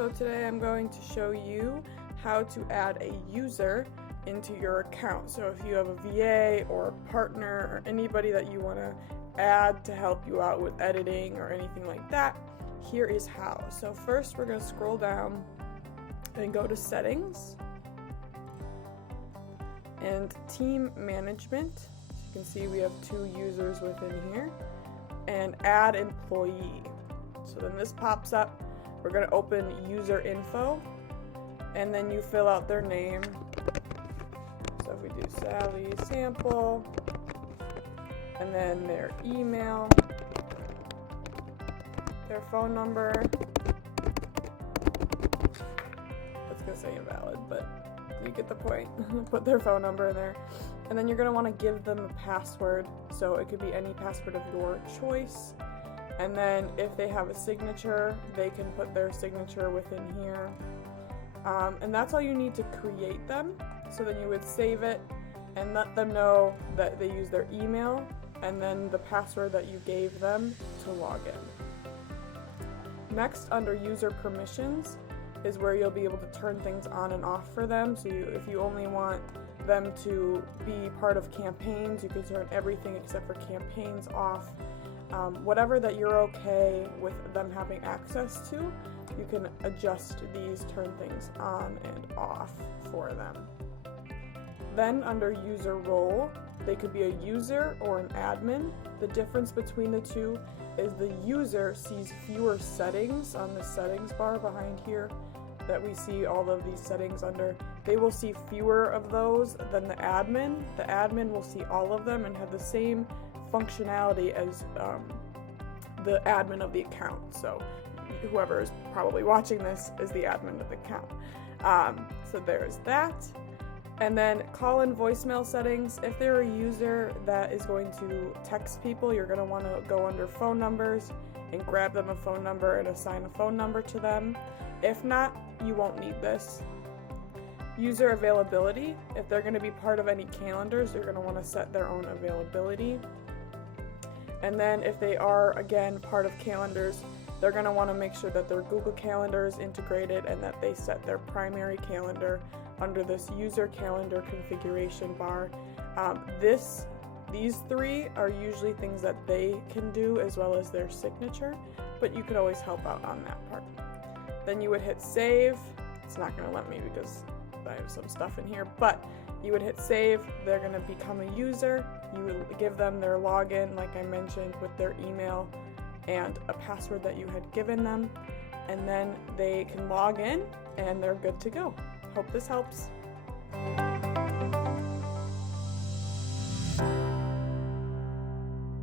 So today I'm going to show you how to add a user into your account. So if you have a VA or a partner or anybody that you want to add to help you out with editing or anything like that, here is how. So first we're going to scroll down and go to settings and team management. So you can see we have 2 users within here, and add employee. So then this pops up. We're going to open user info, and then you fill out their name. So if we do Sally Sample, and then their email, their phone number. It's going to say invalid, but you get the point. Put their phone number in there. And then you're going to want to give them a password. So it could be any password of your choice. And then if they have a signature, they can put their signature within here. And that's all you need to create them. So then you would save it and let them know that they use their email and then the password that you gave them to log in. Next, under user permissions is where you'll be able to turn things on and off for them. So if you only want them to be part of campaigns, you can turn everything except for campaigns off. Whatever that you're okay with them having access to, you can adjust these, turn things on and off for them. Then under user role, they could be a user or an admin. The difference between the two is the user sees fewer settings on the settings bar behind here that we see all of these settings under. They will see fewer of those than the admin. The admin will see all of them and have the same functionality as the admin of the account. So whoever is probably watching this is the admin of the account. So there's that. And then call and voicemail settings. If they're a user that is going to text people, you're going to want to go under phone numbers and grab them a phone number and assign a phone number to them. If not, you won't need this. User availability. If they're going to be part of any calendars, you're going to want to set their own availability. And then if they are, again, part of calendars, they're going to want to make sure that their Google Calendar is integrated and that they set their primary calendar under this user calendar configuration bar. These 3 are usually things that they can do as well as their signature, but you could always help out on that part. Then you would hit save. It's not going to let me because I have some stuff in here, but you would hit save. They're going to become a user. You would give them their login, like I mentioned, with their email and a password that you had given them, and then they can log in and they're good to go. Hope this helps.